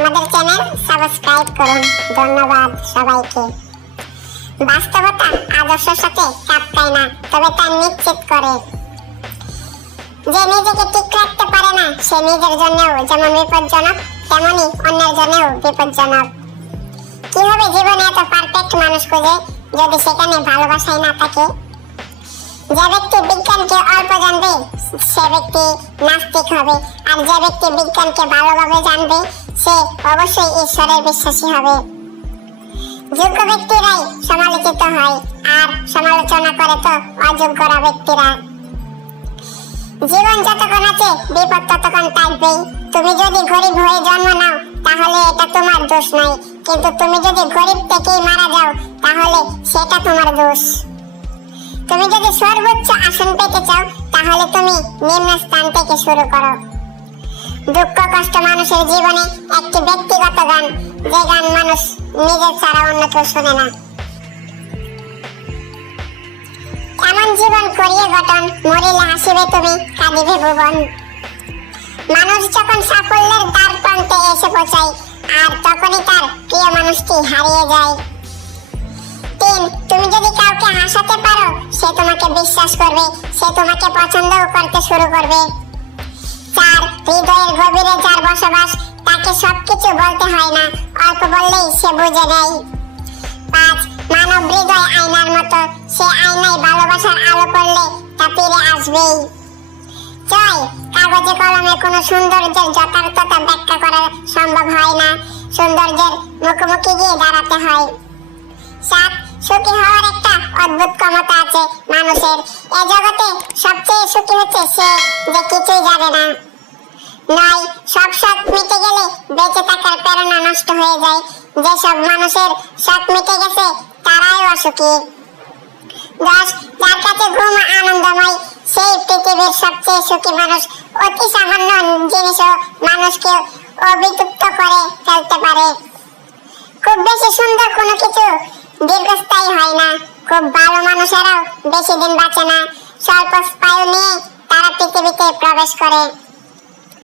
আমাদের channel subscribe করুন। ধন্যবাদ সবাইকে। বাস্তবতা আদর্শের সাথে খাপ খায় না, তবে তা নিশ্চিত করে। যে নিজেকে ঠিক রাখতে পারে না, সে নিজের জন্যও যেমন বিপজ্জনক, তেমনি অন্যের জন্যও বিপজ্জনক। কীভাবে জীবনে এত পারফেক্ট মানুষ খুঁজে, যদি সেখানে ভালোবাসাই না থাকে? যে ব্যক্তি বিজ্ঞানকে অল্প জানবে, সে ব্যক্তি নাস্তিক হবে। আর যে ব্যক্তি বিজ্ঞানকে ভালোভাবে জানবে, সে অবশ্যই ঈশ্বরের বিশ্বাসী হবে। যোগ্য ব্যক্তিরাই সমালোচিত হয়, আর সমালোচনা করে তো অযোগ্যরা ব্যক্তিরা। জীবন যতক্ষণ আছে, বিপদ ততক্ষণ থাকবেই। তুমি যদি গরিব হয়ে জন্ম নাও, তাহলে এটা তোমার দোষ নয়। কিন্তু তুমি যদি গরিব থেকেই মারা যাও, তাহলে সেটা তোমার দোষ। তুমি যদি সর্বোচ্চ আসন পেতে চাও, তাহলে তুমি নিম্ন স্থান থেকে শুরু করো। দুঃখ কষ্ট মানুষের জীবনে একটি ব্যক্তিগত গান, যে গান মানুষ নিজের ছাড়া অন্য কেউ শোনে না। এমন জীবন করিয়ে গঠন, মরিলে হাসিবে তুমি, কাঁদিবে ভুবন। মানুষ যখন সাফল্যের দ্বার প্রান্তে এসে পৌঁছায়, আর তখনই তার প্রিয় মানুষটি হারিয়ে যায়। তিন তুমি যদি কাউকে হাসাতে পারো, সে তোমাকে বিশ্বাস করবে, সে তোমাকে পছন্দও করতে শুরু করবে। চার হৃদয়ের গভীরে যার বসবাস, তাকে সবকিছু বলতে হয় না, অল্প বললেই সে বুঝে নেয়। পাঁচ, মানব হৃদয় আয়নার মতো, সে আয়নায় ভালোবাসার আলো পড়লে তা ফিরে আসবেই। ছয়, কাগজে কলমে কোনো সৌন্দর্যের যথার্থতা ব্যাখ্যা করা সম্ভব হয় না, সৌন্দর্যের মুখোমুখি গিয়ে দাঁড়াতে হয়। সাত সুখী হওয়ার একটা অদ্ভুত ক্ষমতা আছে মানুষের। এ জগতে সবচেয়ে সুখী হচ্ছে সে যে কিছুই জানে না। নয়, সব শখ মিটে গেলে বেঁচে থাকার প্রেরণা নষ্ট হয়ে যায়। যেসব মানুষের শখ মিটে গেছে, তারাই অসুখী। দশ, যার কাছে ঘুম আনন্দময়, সেই পৃথিবীর সবচেয়ে সুখী মানুষ অতি সামান্য জিনিসও মানুষকে অবিতুপ্ত করে ফেলতে পারে। খুব বেশি সুন্দর কোনো কিছু না খুব ভালো মানুষেরাও বেশি দিন বাঁচে না। স্বল্প স্পায়ু নিয়ে তারা পৃথিবীতে প্রবেশ করে।